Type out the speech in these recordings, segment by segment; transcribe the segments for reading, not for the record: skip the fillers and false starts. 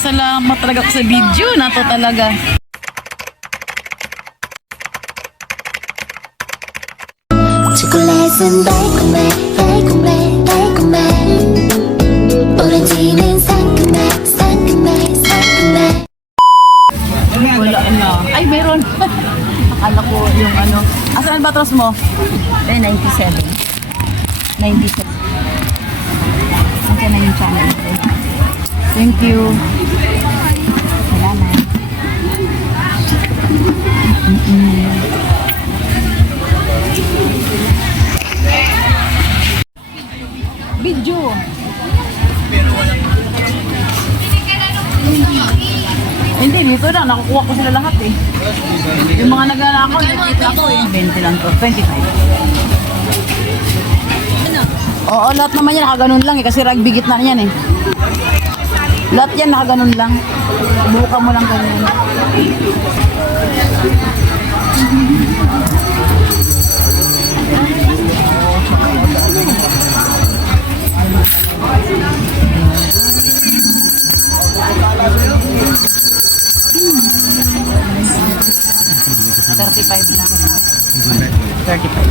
nagpapasalamat talaga ako sa video na to talaga. 초콜릿은 달콤해 달콤해 달콤해 오렌지는 상큼해 상큼해 상큼해. Wala na. Ay, meron. Akala ko yung ano. Asan ang batros mo? 97. 97. Nandiyan na yung channel. Thank you. Salamat. Video. Hindi, dito na. Nakukuha ko sila lahat eh. Yung mga nagnanakaw, nakikita ko eh. 20 lang to. 25. Oo, lahat naman yan nakaganon lang eh. Kasi rugby gitna yan eh. Lahat yan nakaganon lang. Buka mo lang ganyan. $35 lang. 35.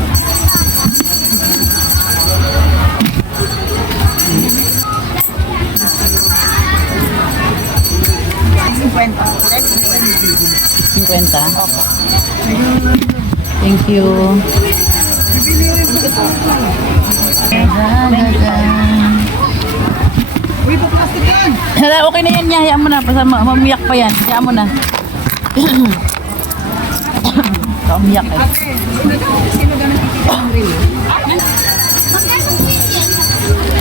$50. Opo. Thank you. Uy, plastic yan! Okay na yan niya. Hayaan mo na. Basta mamiyak pa yan. Hayaan mo na. Umiyak eh. Sino ganun kikita ng reel?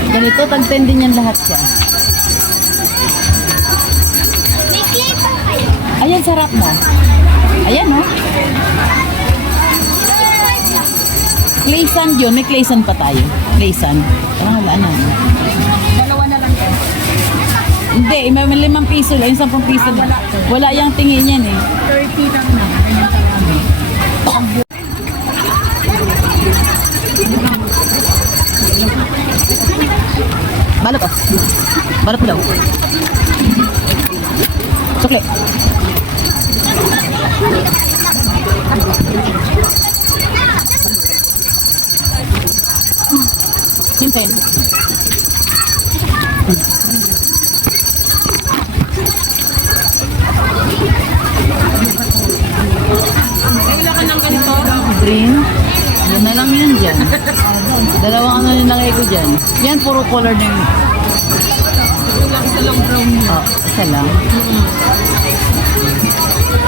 Ganito, tag-10 din yan lahat siya. May klipo kayo. Ayan, sarap mo. Ayan, oh. Clay sand yun. May clay sand pa tayo. Clay sand. Parang wala na. Dalawa na lang yan. Hindi, may 5 piso lang. Yung 10 piso lang. Wala yung tingin yan eh. 30 lang na. Ganyan karami. Balot oh. Balot mo daw. Sukli. Hintayin. Kailan ka ng ganito? Green. Yan na lang yun dyan. Dalawang ano yung nalagay ko dyan. Yan, puro color na yun. Isa lang brown niya. Oh, isa lang.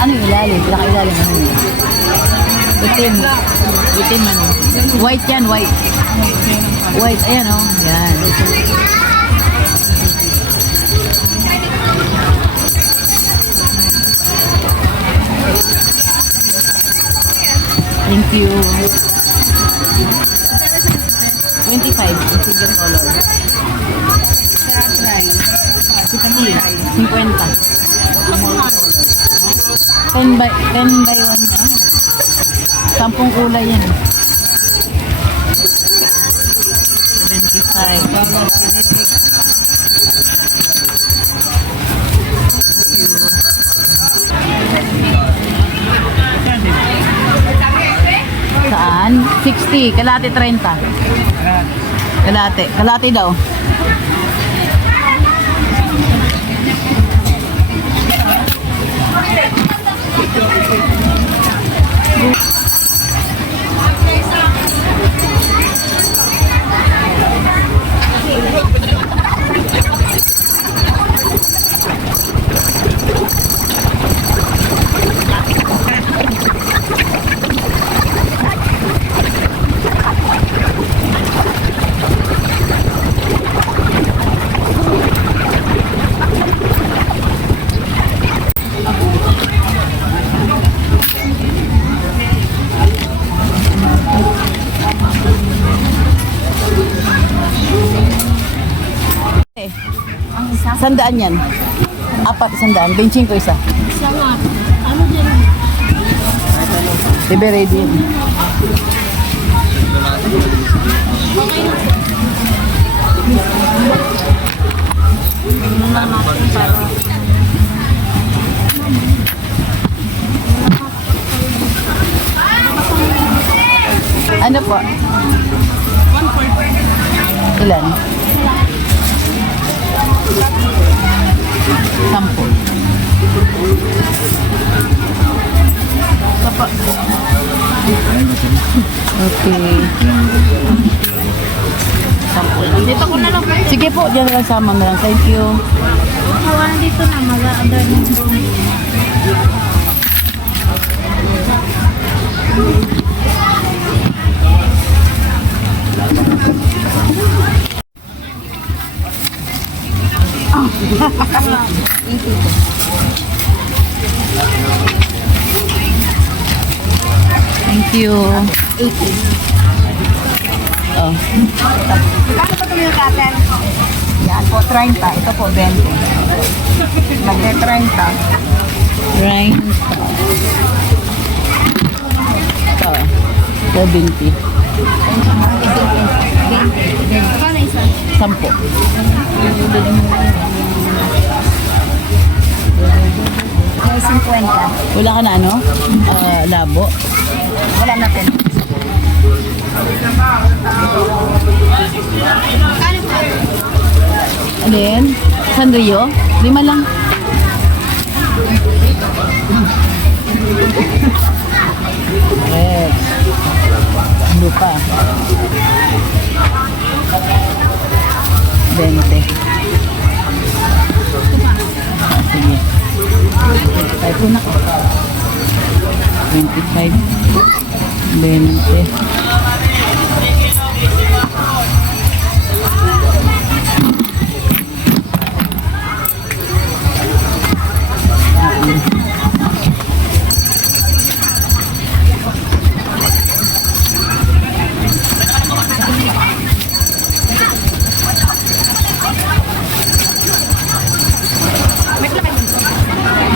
Ano yung ilalim? Pinaka-ilalim ano yun? Itim. Itim ano? White yan, white. White, ayan oh. Yan. Thank you. 25. Silver color. 50. 10 by 1 na. 10 kulay yan. 25. Saan? 60. Kalate 30. Kalate. Kalate daw. Sandaan yan. Apat, sandaan. Benching ko isa. Isa nga. Ano dyan? Bebe ready. Muna natin para Ilan? 10. Papa. Okay. 10. Dito ko na lang po. Sige po, dyan lang sama mo lang. Thank you. Kuha dito na, mag-order ng room. Thank you. 80. Oh. Kano pa ito yung katen? Yan po, 30. Ito po, 20. Magde-30. Right. Ito. 70. Kano isa? 10. May 50. Wala ka na ano? Labo? Wala natin. Kano po? Ano yan? Sandrio? 5 lang. Yes. Ano pa? 20. Sige. 25 na ko. 25. 20.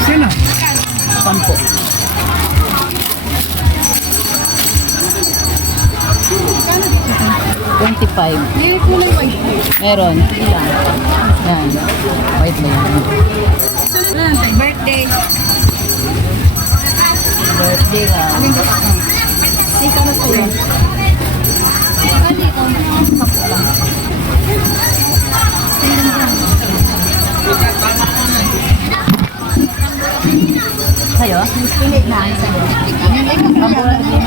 Sino? 10. $25. May kulay white. Meron. Ilan? Yan. Wait ba yan? Sunod na natin. Birthday. Birthday ka. Sika na sa'yo. Sa'yo? Pili na. Pambulan din.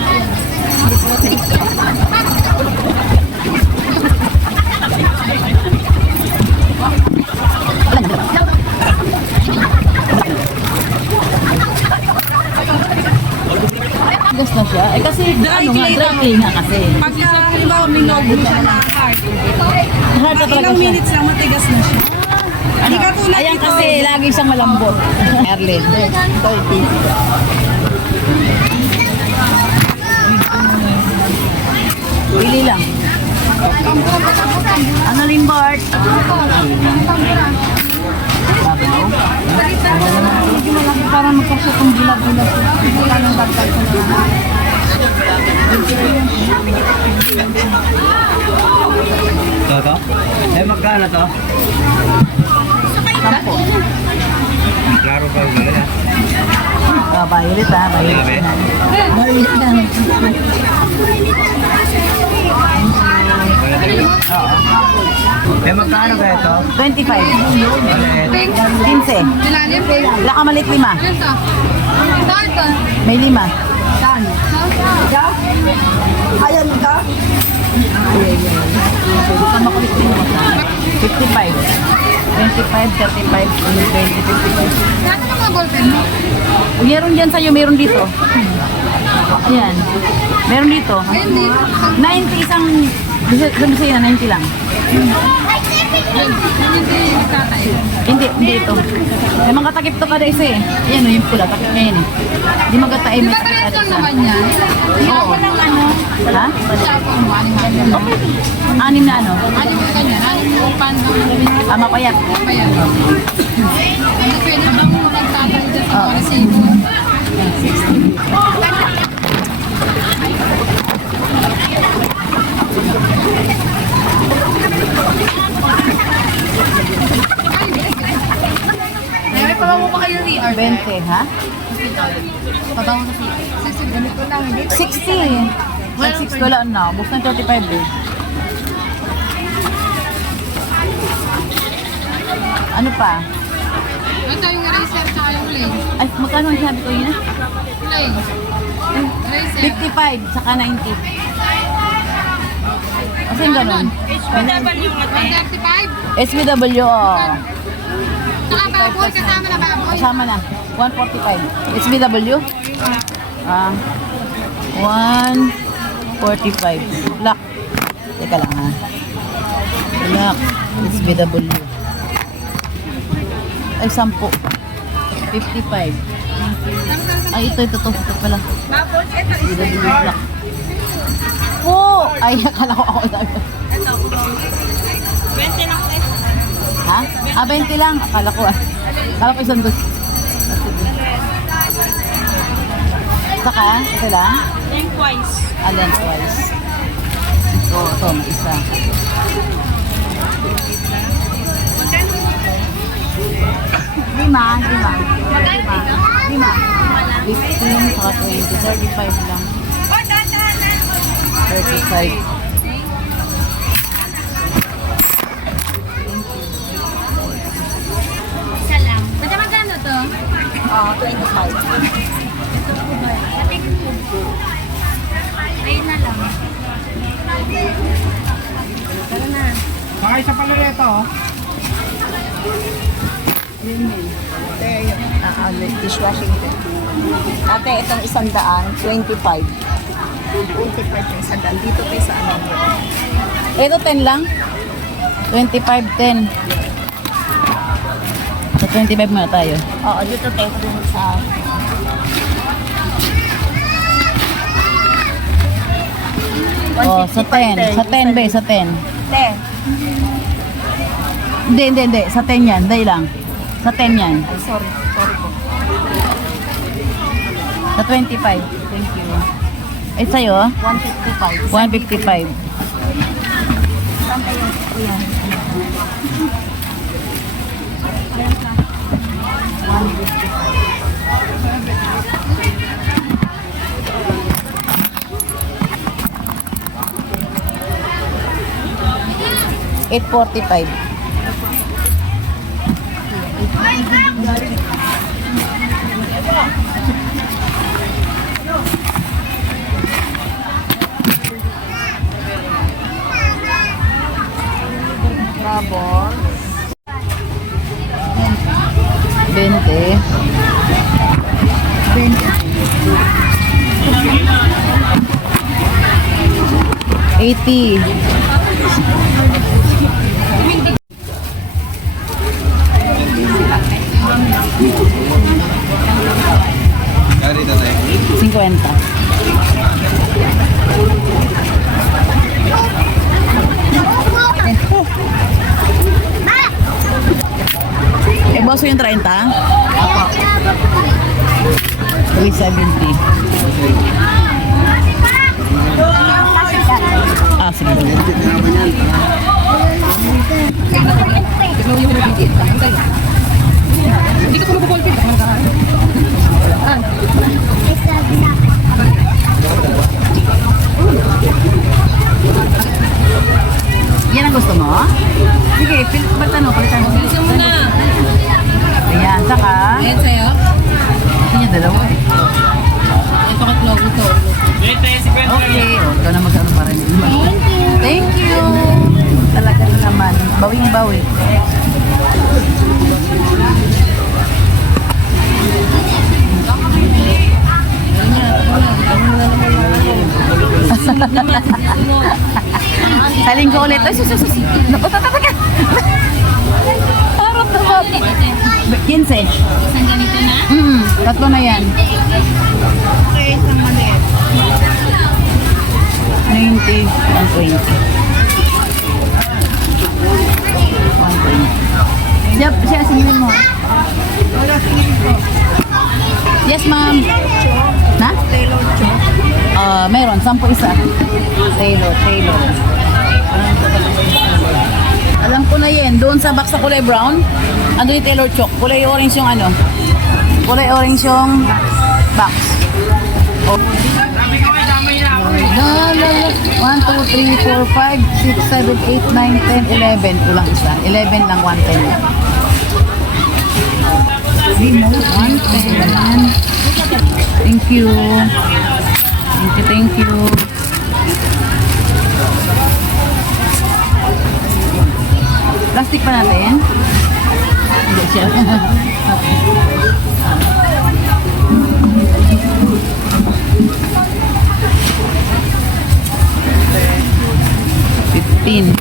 Gas na siya. Eh kasi Dry ano nga, clay dry lang. clay nga kasi. Pagka, halimbawa, minog mo siya na heart. Hard na talaga Ilang siya. minutes lang, matigas na siya. Ano? Di katulad Ayan ito. kasi lagi siyang malambot. Erlin. 30. Pili lang. Ano Limbart? Para magkasya kong gilab-gilab. Wala nang bagay ko na. Toto? Eh, magkano to? Klaro pa ba yan? Violet ha. Violet na. Violet na. Oo. Eh, magkano ba ito? 25. Ulit. 15. Ilalim po. Wala ka malit 5. Yan to. Saan to? May 5. Saan? Ayan ka? Baka makulit din mo. 55. 25, 35, 20, 55. Saan ang mga ballpen mo? Meron dyan sa'yo, meron dito. Ayan. Meron dito. Ayun dito. 90 isang, sabi sa'yo na 90 lang. Hindi nagtatay. Hindi ito. May mga takip to kada isa eh. Ayan o, yung pula, takip niya yun eh. Hindi magkatae, Di may ba takip parehas kada lang isa. naman yan? Oo. Ha? Siyapo mo, anim na. 6 na ano? Anim yung ganyan. Anim yung pan. Mapayat. Pa yan. Hindi pwede ba mo magtatay dyan sa mga resibo? May pabago pa kayo ni Art? 20, ha? Pabago na si ganito lang. 60. Well, 60 wala na. Buksan 35 eh. Ano pa? Ito yung eraser tsaka yung play. Ay, magkano ang sabi ko yun? Play. Eraser. 55, saka 90. Kasi yung ganun. 135. SBW, oh. Tsaka baboy, kasama na baboy. Kasama na. 145. SBW? Ah. 145. Black. Teka lang ha. Black. SBW. Ay, 10. 55. Ay, ito pala. SBW Black. Oh! Ay, akala ko ako. Ha? Ah, 20 lang. Akala ko Akala ko isang dos. Saka, ito lang? Lengthwise. Ah, lengthwise. Ito, may isa. Lima. 15, saka 20, 35 lang. 35. Isa lang. Ba't magkano to? 25. Ayun na lang. Tara na. Baka isa pala rito, oh. Dishwashing ito. Ate, itong 100, 25. 25 yung sandal. Dito tayo sa ano. Ito 10 lang? 25, 10. Sa 25 muna tayo. Oo, dito tayo dun sa... Oh, sa 10. Sa 10 ba? Sa 10. 10. Hindi. Sa 10 yan. Dahil lang. Sa 10 yan. Ay, sorry po. Sa 25. Thank you. Eh, sa'yo? 155. 155. Saan tayo? Kuya. 845. Babor. 20. 80. Kari tatay. 50. Eh, boso yung 30? 370. Ah, sige. Hindi ko po mabubulpit. Yan ang gusto mo? Sige, palitan mo. Bilisan mo na. Ayan, saka, Ayan sa'yo. ito niya dalawa. Ito katlog ito. Okay, ikaw na mag-ano para rin. Thank you. Talaga naman. Bawing-bawi. Saling ko ulit. Ay, sus. Naku, tatataga. Harap naman. 15. Isang ganito na. Tatlo na yan. Okay, isang maliit. 90, 120. 120. Siya, singilin mo. Wala, singin ko. Yes, ma'am. Na? Taylor Cho. Meron. 10 isa. Taylor. Alam ko na yan. Doon sa box sa kulay brown, ando yung Taylor Chalk. Kulay orange yung ano. Kulay orange yung box. Oh. La. 1, 2, 3, 4, 5, 6, 7, 8, 9, 10, 11. Kulang isa. 11 lang, 110 lang. 110. Thank you. Thank you. Plastic pa natin? Hindi siya. $15.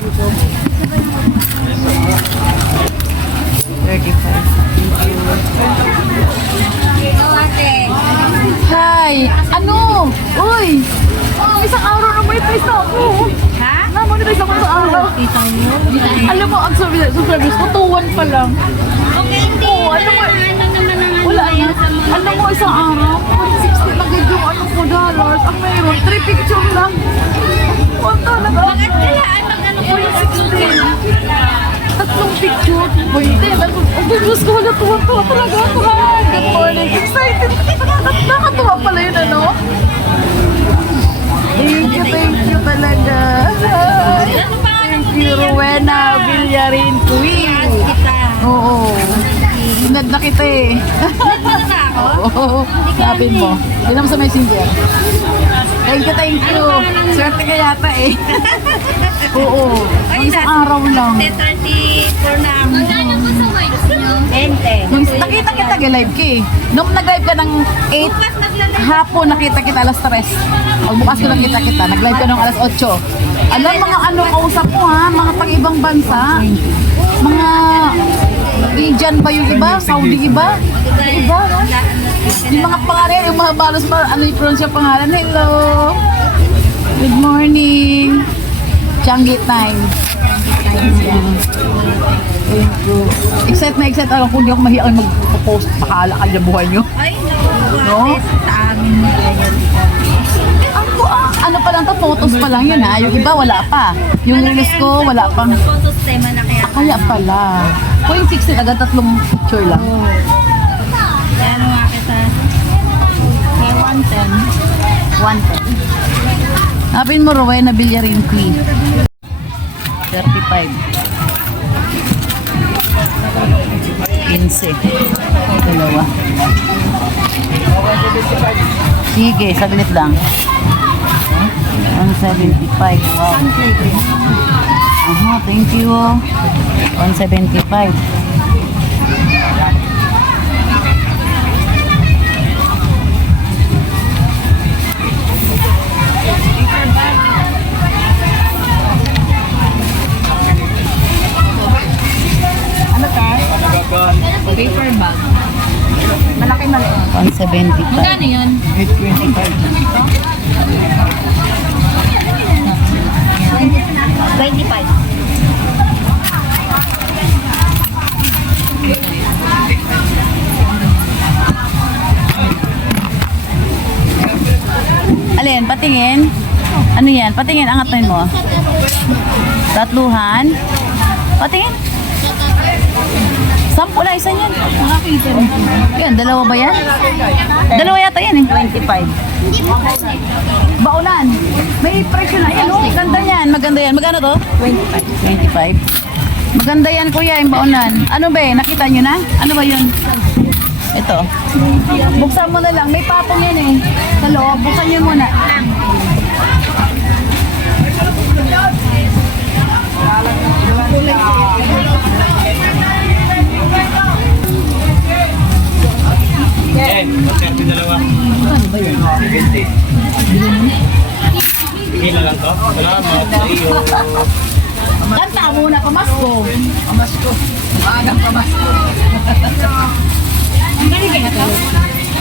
35. Hi! Ano? Uy! Isang araw na may place na ako. Ha? Na-monetize ako isang araw. Alam mo, ang service ko, 2-1 pa lang. Okay, hindi. Oo, ano mo? Wala na. Alam mo, isang araw, 160 agad yung ano ko dollars. Ang mayroon, 3 picture lang. Punta na ba? Bakit kailangan mag-ano po yung 3 picture. Pwede. Ang Diyos ko, wala tuwa talaga ako. Good morning. Excited. Nakatuwa pala yun, ano? Thank you talaga. Thank you, Rowena Villarin Queen. Oo. Sinad na kita eh. Oo. Sabi mo. Yun sa messenger. Thank you. Swerte ka yata eh. Oo. Ang isang araw lang. 10:34 na ako. 20. Nakita kita live ka eh. Nung nag-live ka ng 8 hapon, nakita kita alas 3. Pagbukas ko lang kita. Nag-live ka ng alas 8. Alam mga ano kausap mo ha, mga pang-ibang bansa. Mga Asian ba yung iba? Saudi iba? Iba, no? Yung mga pangalan, yung mga balos pa, ano yung pronounce yung pangalan? Hello! Good morning! Changi time. Thank you. Excited ako kung di ako mahiya mag-post. Bahala ka na buhay nyo. Ay, No? sa amin ngayon. Ano pa lang to, photos pa lang yun ha. Yung iba wala pa. Yung reels ko wala pa. Photos tema na kaya. Kaya pala. 0.60 agad 3 picture lang. Kaya ano nga kita. Kaya 110. 110. Hanapin mo Rowena Villarin Queen. 35. 15. Dalawa. Sige, saglit lang. 175. Wow. Thank you. 175. Ano ka? Paper bag. Malaki. 175. Magkano yun? 25. Alin, patingin. Ano yan? Patingin, angatin mo. Tatluhan. Patingin. 10 lang, isa yan. Yan, dalawa ba yan? Dalawa yata yan eh. 25. Baunan. May presyo na yan. Oh, ganda yan. Maganda yan. Magkano to? 25. Maganda yan kuya, yung baunan. Ano ba eh? Nakita nyo na? Ano ba yun? Ito. Buksan mo na lang. May patong yan eh. Sa loob. Buksan nyo muna. Serpi dalawa. Ano ba yun? 20. Tigil na lang to. Salamat sa iyo. Kanta muna, pamasko. Pamasko. Maagang pamasko. Ang galing kaya ito?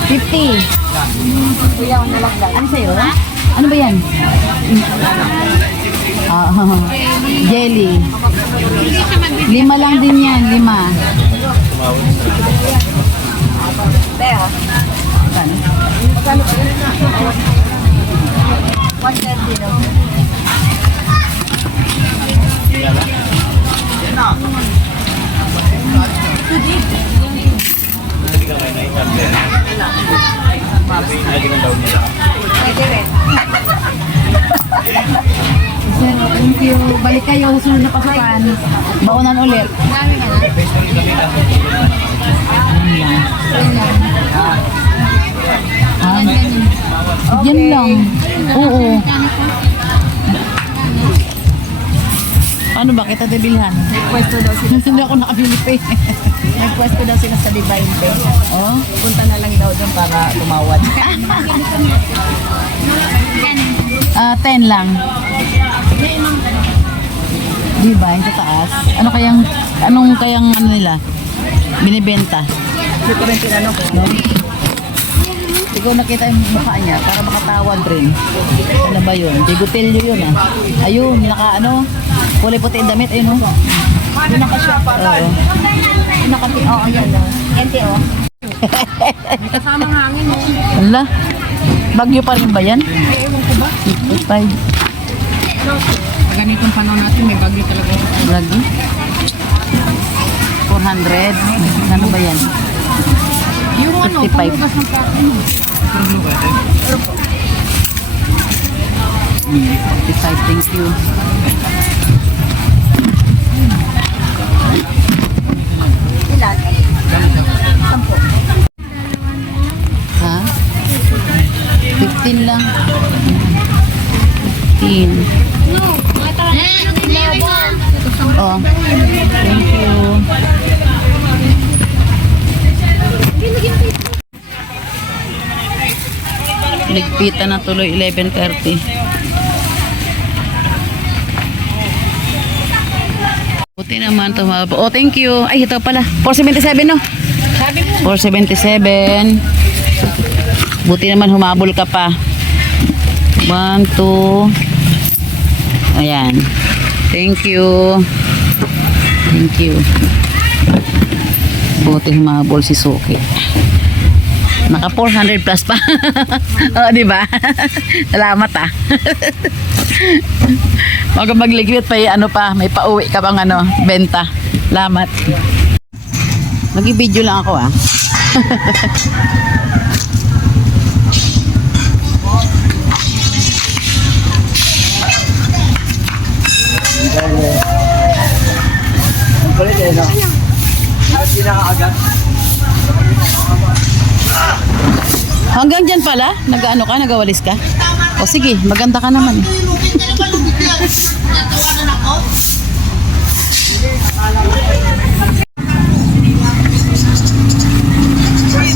50. Ano sa'yo? Ano ba yan? Jelly. 5 lang din yan, 5. Paano? 130 daw. Pwede rin. Thank you. Balik kayo, sunod na pasukan. Baunan ulit. Dami ka na. lang. Yan lang. Oo. Ano ba kita debilhan? Nagpwesto daw sila. Hindi ako nakabili pa eh. Nagpwesto daw sila sa Divainte. Oh? Punta na lang daw doon para tumawad. 10 lang. Di ba? Yung sa taas. Anong kayang ano nila? Binibenta. Hindi ko rin tinanong ko. Ikaw nakita yung mukha niya para makatawad rin. Ano ba yun? Bigotelyo yun ah. Ayun, kulay puti yung damit. Ayun oh. Yung nakashop pa tayo. Oo. Yung nakati. Oo, yan o. NTO. Kasamang hangin mo. Ala, bagyo pa rin ba yan? Ay, ewan ko ba? 5 Ganitong panahon natin, may bagyo talaga. lagi. 400. Ano ba yan? Yung ano, 55. panglugas ng kain. 55, thank you. Ilan? 10. Ha? 15 lang. 15. Oh. Thank you. Ligpitan na tuloy 11:30. Buti naman tumaba. Oh, thank you. Ay, ito pala. 477 no? 477. Buti naman humabol ka pa. 1, 2. Ayan. Thank you. Thank you. Buti humabol si Suki. Naka 400 plus pa. Oo, di ba? Salamat ah. Magligwit pa ano pa, may pauwi ka bang benta. Salamat. Mag-video lang ako ah. Ang kulit eh, no? At pinakaagat. Hanggang dyan pala? Nagawalis ka? O sige, maganda ka naman.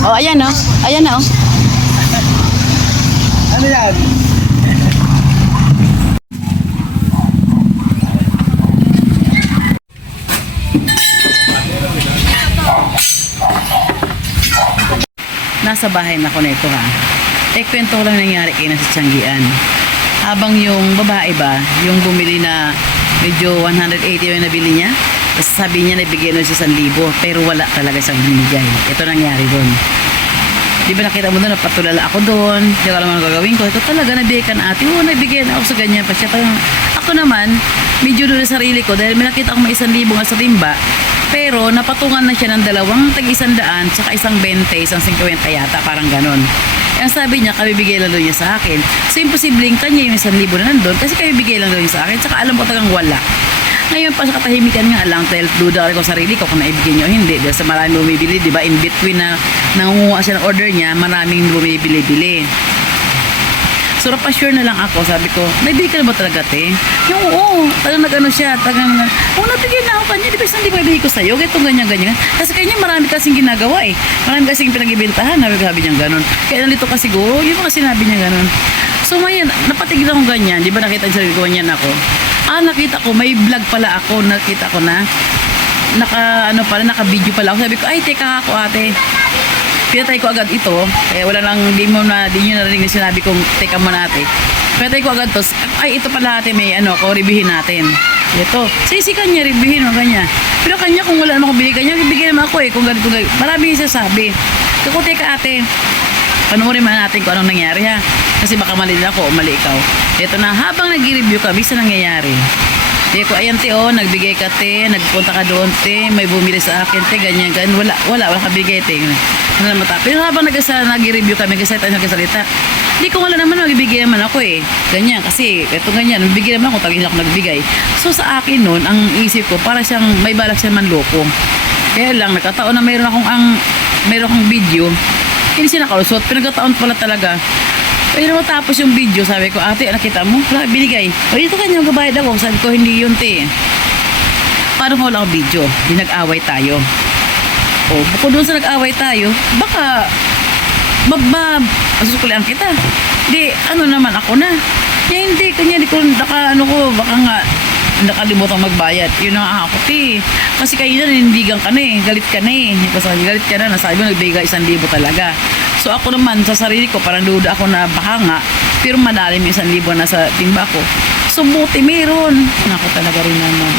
Oh, ayan oh. Ayan na oh. Ano yan? Nasa bahay na ako nito ha. Kwento ko lang nangyari kay na sa Tianggian. Habang yung babae ba, yung bumili na medyo 180 yung nabili niya, tapos sabi niya nabigyan nun siya 1,000, pero wala talaga siyang binigay. Ito nangyari doon. Di ba nakita mo doon, napatulala ako doon, hindi ko alam ano gagawin ko. Ito talaga, nabigay ka na ate, oo, nabigyan ako sa ganyan pa siya. Parang, ako naman, medyo doon sa sarili ko, dahil may nakita akong may 1,000 nga sa timba, pero napatungan na siya ng dalawang tag-100, tsaka isang 20, isang 50 yata, parang ganon. Ang sabi niya, kabibigay lang daw niya sa akin. So, imposibleng kanya yung 1,000 na nandun, kasi kabibigay lang daw niya sa akin, tsaka alam ko tagang wala. Ngayon pa sa katahimikan nga lang, dahil duda ko sarili ko kung naibigay niyo o hindi. Dahil sa maraming bumibili, di ba, in between na nangunguha siya ng order niya, maraming bumibili-bili. So, pa-sure na lang ako, sabi ko, naibigay ka na ba talaga, te? Yung oo, tagang nag-ano siya, tagang, nabigay na ako kanya, di ba isang di ba ibigay ko sa'yo, ganito, ganyan. Kasi kanya marami kasing ginagawa eh. Marami kasing pinag-ibintahan, sabi niya gano'n. Kaya nalito ka siguro, yung mga sinabi niya gano'n. So, ngayon, napatigil akong ganyan, di ba nakita niya sarili ko, ganyan ako. Nakita ko, may vlog pala ako, nakita ko na, naka-video pala ako. Sabi ko, ay, teka ako ate. Pinatay ko agad ito, kaya wala lang, di nyo narinig na sinabi kong teka mo ate. Pinatay ko agad to, ay, ito pala ate, may reviewin natin. Ito, sisikan niya, reviewin mo, ganyan. Pero kanya, kung wala naman akong bili kanya, bibigyan naman ako kung ganito. Marami yung sasabi. Kung teka ate, panoorin man natin kung anong nangyari ha. Kasi baka mali din ako o mali ikaw. Ito na, habang nag-review ka, bisa nangyayari. Te ko, ayan te, nagbigay ka te, nagpunta ka doon te, may bumili sa akin te, ganyan. Wala ka bigay te. Pero habang nag-review kami, nagsasalita, hindi ko wala naman, magbibigay naman ako eh. Ganyan, kasi ito ganyan, magbibigay naman ako, tagin ako nagbigay. So sa akin noon, ang isip ko, para siyang may balak siya manloko. Kaya lang, nagkataon na mayroon akong meron kang video, hindi siya nakalusot. Pinagkataon pala talaga. Pero matapos yung video, sabi ko, ate, nakita mo? Wala, binigay. O, ito kanya, gabayad ako. Sabi ko, hindi yun, te. Paano mo lang ang video? Di nag-away tayo. O, bukod doon sa nag-away tayo, baka, susukulian kita. Di, ano naman ako na. Hindi, kanya, di ko, baka nga, nakalimutan magbayad. Yun na ako, te. Kasi kayo na, nanindigan ka na eh. Galit ka na eh. Kasi galit ka na, nasabi mo, nagbigay 1,000 talaga. So ako naman, sa sarili ko, parang duda ako na baka nga, pero malalim yung 1,000 na sa timba ko. So buti meron. Naku talaga rin naman.